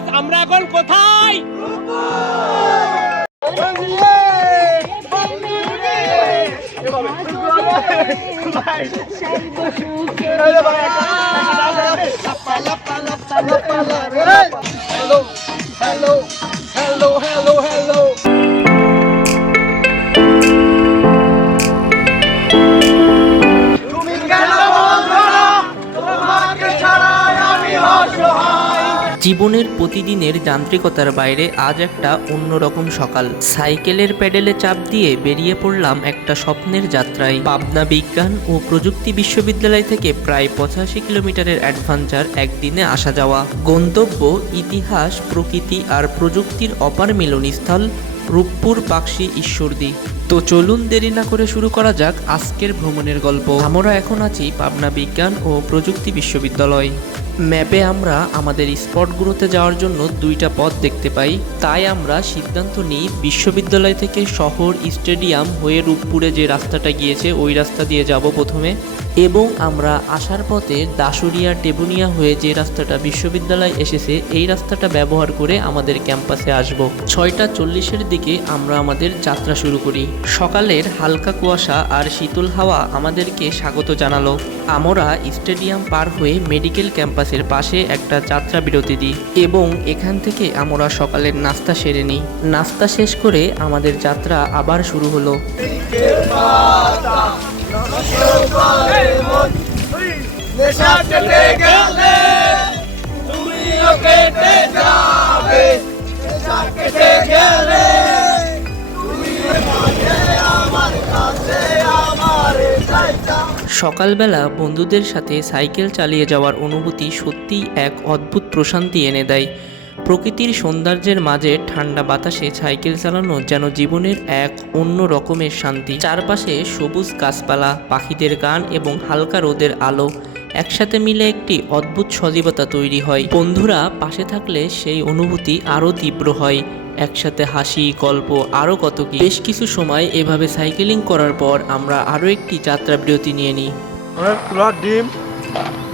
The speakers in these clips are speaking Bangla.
গাইস আমরা এখন কোথায় হ্যালো hello, জীবনের প্রতিদিনের যান্ত্রিকতার বাইরে আজ একটা অন্যরকম সকাল। সাইকেলের প্যাডেলে চাপ দিয়ে বেরিয়ে পড়লাম একটা স্বপ্নের যাত্রায়। পাবনা বিজ্ঞান ও প্রযুক্তি বিশ্ববিদ্যালয় থেকে প্রায় পঁচাশি কিলোমিটারের অ্যাডভেঞ্চার একদিনে আসা যাওয়া। গন্তব্য ইতিহাস, প্রকৃতি আর প্রযুক্তির অপার মিলনস্থল, রূপপুর পাকশি ঈশ্বরদী। তো চলুন দেরি না করে শুরু করা যাক আজকের ভ্রমণের গল্প। আমরা এখন আছি পাবনা বিজ্ঞান ও প্রযুক্তি বিশ্ববিদ্যালয়। ম্যাপে আমরা আমাদের স্পটগুলোতে যাওয়ার জন্য দুইটা পথ দেখতে পাই। তাই আমরা সিদ্ধান্ত নিই বিশ্ববিদ্যালয় থেকে শহর স্টেডিয়াম হয়ে রূপপুরে যে রাস্তাটা গিয়েছে, ওই রাস্তা দিয়ে যাব প্রথমে। এবং আমরা আসার পথে দাসুরিয়া টেবুনিয়া হয়ে যে রাস্তাটা বিশ্ববিদ্যালয় এসেছে, এই রাস্তাটা ব্যবহার করে আমাদের ক্যাম্পাসে আসব। ছয়টা চল্লিশের দিকে আমরা আমাদের যাত্রা শুরু করি। সকালের হালকা কুয়াশা আর শীতল হাওয়া আমাদেরকে স্বাগত জানালো। আমরা স্টেডিয়াম পার হয়ে মেডিকেল ক্যাম্পাসের পাশে একটা যাত্রা বিরতি দিই এবং এখান থেকে আমরা সকালের নাস্তা সেরে নিই। নাস্তা শেষ করে আমাদের যাত্রা আবার শুরু হলো। সকালবেলা বন্ধুদের সাথে সাইকেল চালিয়ে যাওয়ার অনুভূতি সত্যিই এক অদ্ভুত প্রশান্তি এনে দেয়। প্রকৃতির সৌন্দর্যের মাঝে ঠান্ডা বাতাসে সাইকেল চালানো যেন জীবনের এক অন্য রকমের শান্তি। চারপাশে সবুজ গাছপালা, পাখিদের গান এবং হালকা রোদের আলো একসাথে মিলে একটি অদ্ভুত সজীবতা তৈরি হয়। বন্ধুরা, পাশে থাকলে সেই অনুভূতি আরও তীব্র হয়। একসাথে হাসি, গল্প, আরও কত কি। বেশ কিছু সময় এভাবে সাইকেলিং করার পর আমরা আরও একটি যাত্রা বিরতি নিয়ে নিই। ডিম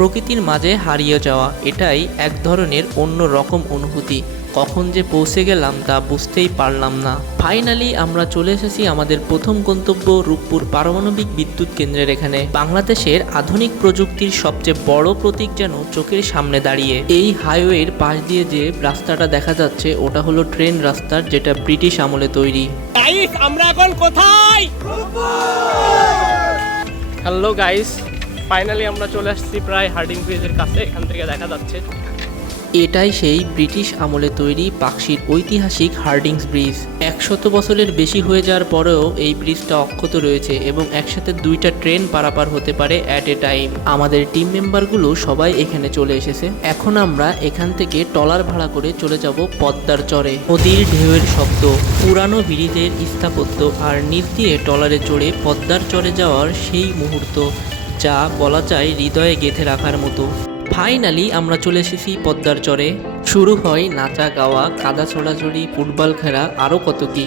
প্রকৃতির মাঝে হারিয়ে যাওয়া এটাই এক ধরনের অন্য রকম অনুভূতি। কখন যে পৌঁছে গেলাম তা বুঝতেই পারলাম না। ফাইনালি আমরা চলে এসেছি আমাদের প্রথম গন্তব্য রূপপুর পারমাণবিক বিদ্যুৎ কেন্দ্রের এখানে। বাংলাদেশের আধুনিক প্রযুক্তির সবচেয়ে বড় প্রতীক যেন চোখের সামনে দাঁড়িয়ে। এই হাইওয়ের পাশ দিয়ে যে রাস্তাটা দেখা যাচ্ছে ওটা হলো ট্রেন রাস্তার যেটা ব্রিটিশ আমলে তৈরি। আমরা এখন কোথায়? হ্যালো গাইস ফাইনালি আমরা চলে আসছি প্রায় হার্ডিং ব্রিজের কাছে, এখান থেকে দেখা যাচ্ছে। এটাই সেই ব্রিটিশ আমলে তৈরি পাকশির ঐতিহাসিক হার্ডিংস ব্রিজ। একশত বছরের বেশি হয়ে যাওয়ার পরেও এই ব্রিজটা অক্ষত রয়েছে এবং একসাথে দুইটা ট্রেন পারাপার হতে পারে অ্যাট এ টাইম আমাদের টিম মেম্বারগুলো সবাই এখানে চলে এসেছে। এখন আমরা এখান থেকে টলার ভাড়া করে চলে যাব পদ্মার চরে। নদীর ঢেউয়ের শব্দ, পুরানো ব্রিজের স্থাপত্য আর নিচ দিয়ে টলারে চড়ে পদ্মার চরে যাওয়ার সেই মুহূর্ত। যা বলা যায় হৃদয়ে গেঁথে রাখার মতো ফাইনালি আমরা চলে এসেছি পদ্মার চরে শুরু হয় নাচা গাওয়া কাদা ছড়াছড়ি ফুটবল খেলা আরও কত কি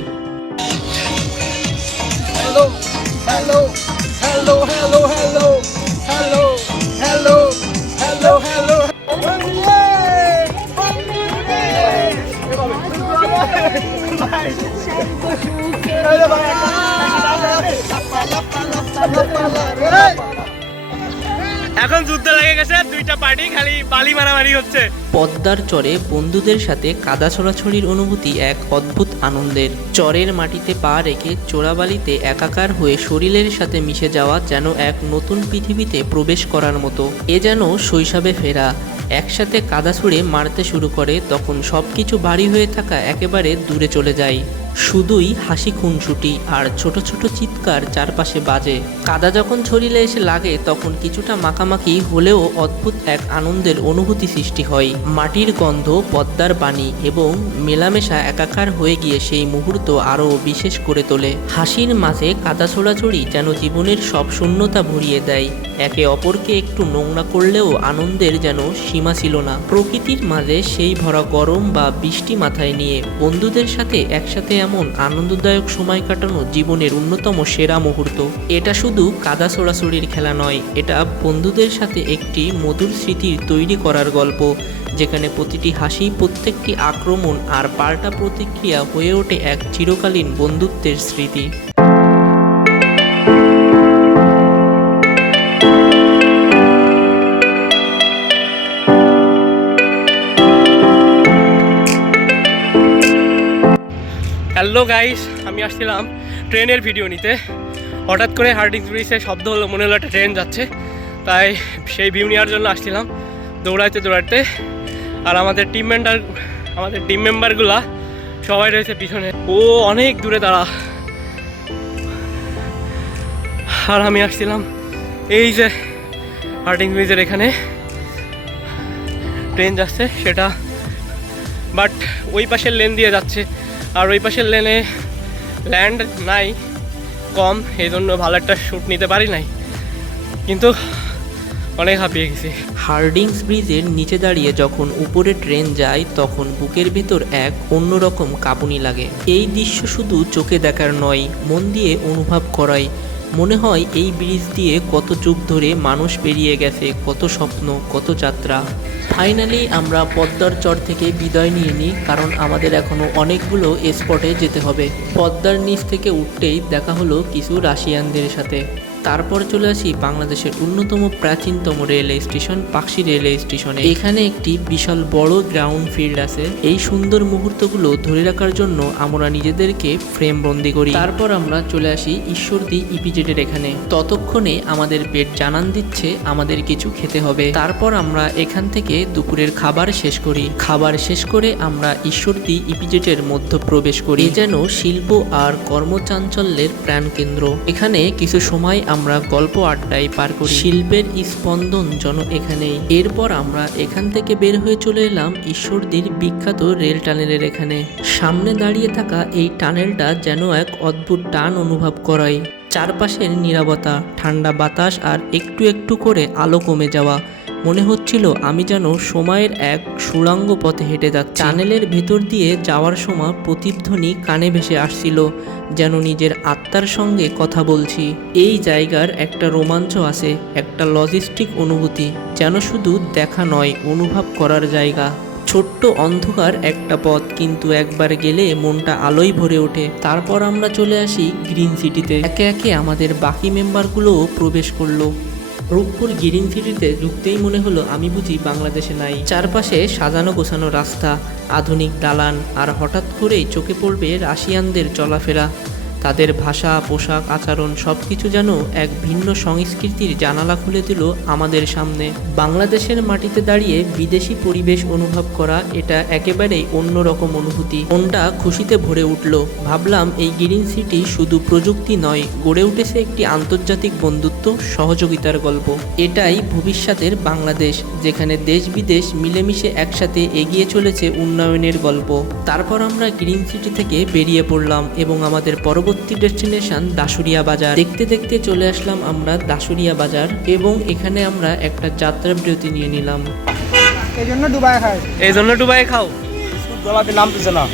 এখন যুদ্ধ লেগে গেছে, দুইটা পার্টি খালি বালি মারামারি হচ্ছে। পদ্মার চরে বন্ধুদের সাথে কাদা ছড়াছড়ির অনুভূতি এক অদ্ভুত আনন্দের। চরের মাটিতে পা রেখে চোরাবালিতে একাকার হয়ে শরীরের সাথে মিশে যাওয়া যেন এক নতুন পৃথিবীতে প্রবেশ করার মতো। এ যেন শৈশবে ফেরা। একসাথে কাদা ছুঁড়ে মারতে শুরু করে, তখন সব কিছু ভারী হয়ে থাকা একেবারে দূরে চলে যায়। শুধুই হাসি খুনসুটি আর ছোট ছোট চিৎকার চারপাশে বাজে। কাদা যখন ছড়িলে এসে লাগে, তখন কিছুটা মাখামাখি হলেও অদ্ভুত এক আনন্দের অনুভূতি সৃষ্টি হয়। মাটির গন্ধ, পদ্মার বাণী এবং মেলামেশা একাকার হয়ে গিয়ে সেই মুহূর্ত আরও বিশেষ করে তোলে। হাসির মাঝে কাদা ছোড়াছড়ি যেন জীবনের সব শূন্যতা ভরিয়ে দেয়। একে অপরকে একটু নোংরা করলেও আনন্দের যেন সীমা ছিল না। প্রকৃতির মাঝে সেই ভরা গরম বা বৃষ্টি মাথায় নিয়ে বন্ধুদের সাথে একসাথে এমন আনন্দদায়ক সময় কাটানো জীবনের অন্যতম সেরা মুহূর্ত। এটা শুধু কাদা ছোড়াছড়ির খেলা নয়, এটা বন্ধুদের সাথে একটি মধুর স্মৃতির তৈরি করার গল্প, যেখানে প্রতিটি হাসি প্রত্যেকটি আক্রমণ আর পাল্টা প্রতিক্রিয়া হয়ে ওঠে এক চিরকালীন বন্ধুত্বের স্মৃতি। হ্যালো গাইস আমি আসছিলাম ট্রেনের ভিডিও নিতে। হঠাৎ করে হার্ডিংস ব্রিজে শব্দ হলো, মনে হলো একটা ট্রেন যাচ্ছে। তাই সেই ভিউ নেওয়ার জন্য আসছিলাম। দৌড়াইতে দৌড়াইতে। আর আমাদের টিম মেম্বার আমাদের টিম মেম্বারগুলা সবাই রয়েছে পিছনে। ও, অনেক দূরে তারা আর আমি আসছিলাম এই যে হার্ডিং ব্রিজের এখানে। ট্রেন যাচ্ছে সেটা। বাট ওই পাশের লেন দিয়ে যাচ্ছে। আর ওই পাশের লেনে ল্যান্ড নাই, কম এই জন্য ভালো একটা শ্যুট নিতে পারি নাই। কিন্তু অনেক হাঁপিয়ে গেছি। হার্ডিংস ব্রিজের নিচে দাঁড়িয়ে যখন উপরে ট্রেন যায়, তখন বুকের ভেতর এক অন্যরকম কাঁপুনি লাগে। এই দৃশ্য শুধু চোখে দেখার নয়, মন দিয়ে অনুভব করাই মনে হয় এই ব্রিজ দিয়ে কত যুগ ধরে মানুষ পেরিয়ে গেছে, কত স্বপ্ন, কত যাত্রা। ফাইনালি আমরা পদ্মার চর থেকে বিদায় নিয়ে নিই, কারণ আমাদের এখনও অনেকগুলো স্পটে যেতে হবে। পদ্মার নিচ থেকে উঠতেই দেখা হলো কিছু রাশিয়ানদের সাথে। তারপর চলে আসি বাংলাদেশের অন্যতম প্রাচীনতম রেলওয়ে স্টেশন পাকশি রেলওয়ে স্টেশনে। এখানে একটি বিশাল বড় গ্রাউন্ড ফিল্ড আছে। এই সুন্দর মুহূর্তগুলো ধরে রাখার জন্য আমরা নিজেদেরকে ফ্রেম বন্দি করি। তারপর আমরা চলে আসি ঈশ্বরদী ইপিজেডের এখানে। ততক্ষণে আমাদের পেট জানান দিচ্ছে, আমাদের কিছু খেতে হবে। তারপর আমরা এখান থেকে দুপুরের খাবার শেষ করি। খাবার শেষ করে আমরা ঈশ্বরদী ইপিজেডের মধ্যে প্রবেশ করি। যেন শিল্প আর কর্মচাঞ্চল্যের প্রাণকেন্দ্র। এখানে কিছু সময় আমরা গল্প আড্ডায় পার করি। শিল্পের স্পন্দন যেন এখানেই এরপর আমরা এখান থেকে বের হয়ে চলে এলাম ঈশ্বরদীর বিখ্যাত রেল টানেলের এখানে। সামনে দাঁড়িয়ে থাকা এই টানেলটা যেন এক অদ্ভুত টান অনুভব করায়। চারপাশের নিরাপত্তা ঠান্ডা বাতাস আর একটু একটু করে আলো কমে যাওয়া। মনে হচ্ছিল আমি যেন সময়ের এক সুড়াঙ্গ পথে হেঁটে যাচ্ছি। টানেলের ভেতর দিয়ে যাওয়ার সময় প্রতিধ্বনি কানে ভেসে আসছিল, যেন নিজের আত্মার সঙ্গে কথা বলছি। এই জায়গার একটা রোমাঞ্চ আছে, একটা লজিস্টিক অনুভূতি, যেন শুধু দেখা নয়, অনুভব করার জায়গা। ছোট্ট অন্ধকার একটা পথ, কিন্তু একবার গেলে মনটা আলোয় ভরে ওঠে। তারপর আমরা চলে আসি গ্রিন সিটিতে। একে একে আমাদের বাকি মেম্বারগুলোও প্রবেশ করল। রূপপুর গ্রিন সিটিতে ঢুকতেই মনে হলো, আমি বুঝি বাংলাদেশে নাই। চারপাশে সাজানো গোছানো রাস্তা, আধুনিক দালান, আর হঠাৎ করেই চোখে পড়বে রাশিয়ানদের চলাফেরা। তাদের ভাষা, পোশাক, আচরণ সব কিছু যেন এক ভিন্ন সংস্কৃতির জানালা খুলে দিল আমাদের সামনে। বাংলাদেশের মাটিতে দাঁড়িয়ে বিদেশি পরিবেশ অনুভব করা এটা একেবারেই অন্যরকম অনুভূতি। মনটা খুশিতে ভরে উঠল। ভাবলাম এই গ্রিন সিটি শুধু প্রযুক্তি নয়, গড়ে উঠেছে একটি আন্তর্জাতিক বন্ধুত্ব, সহযোগিতার গল্প। এটাই ভবিষ্যতের বাংলাদেশ, যেখানে দেশ বিদেশ মিলেমিশে একসাথে এগিয়ে চলেছে উন্নয়নের গল্প। তারপর আমরা গ্রিন সিটি থেকে বেরিয়ে পড়লাম এবং আমাদের পরবর্তী ডেস্টিনেশন দাসুরিয়া বাজার। দেখতে দেখতে চলে আসলাম আমরা দাসুরিয়া বাজার এবং এখানে আমরা একটা যাত্রা বিরতি নিয়ে নিলাম। এই জন্য ডুবাই খাই। এই জন্য ডুবাই খাও। গলাতে নামতেছে না।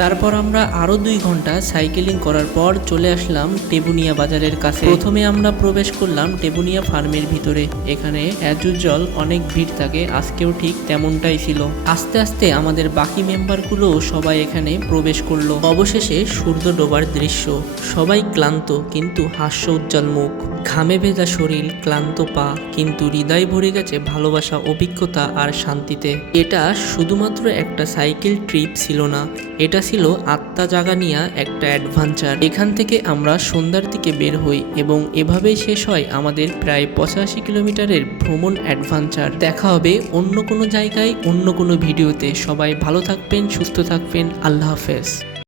তারপর আমরা আরও দুই ঘণ্টা সাইকেলিং করার পর চলে আসলাম টেবুনিয়া বাজারের কাছে। প্রথমে আমরা প্রবেশ করলাম টেবুনিয়া ফার্মের ভিতরে। এখানে অ্যাজ ইউজুয়াল অনেক ভিড় থাকে, আজকেও ঠিক তেমনটাই ছিল। আস্তে আস্তে আমাদের বাকি মেম্বারগুলো সবাই এখানে প্রবেশ করল। অবশেষে সূর্য ডোবার দৃশ্য। সবাই ক্লান্ত, কিন্তু হাস্য উজ্জ্বল মুখ। ঘামে ভেজা শরীর, ক্লান্ত পা, কিন্তু হৃদয় ভরে গেছে ভালোবাসা, অভিজ্ঞতা আর শান্তিতে। এটা শুধুমাত্র একটা সাইকেল ট্রিপ ছিল না, এটা ছিল আত্মা জাগানিয়া একটা অ্যাডভেঞ্চার। এখান থেকে আমরা সন্ধ্যার দিকে বের হই এবং এভাবেই শেষ হয় আমাদের প্রায় পঁচাশি কিলোমিটারের ভ্রমণ অ্যাডভেঞ্চার। দেখা হবে অন্য কোনো জায়গায়, অন্য কোনো ভিডিওতে। সবাই ভালো থাকবেন, সুস্থ থাকবেন। আল্লাহ হাফেজ।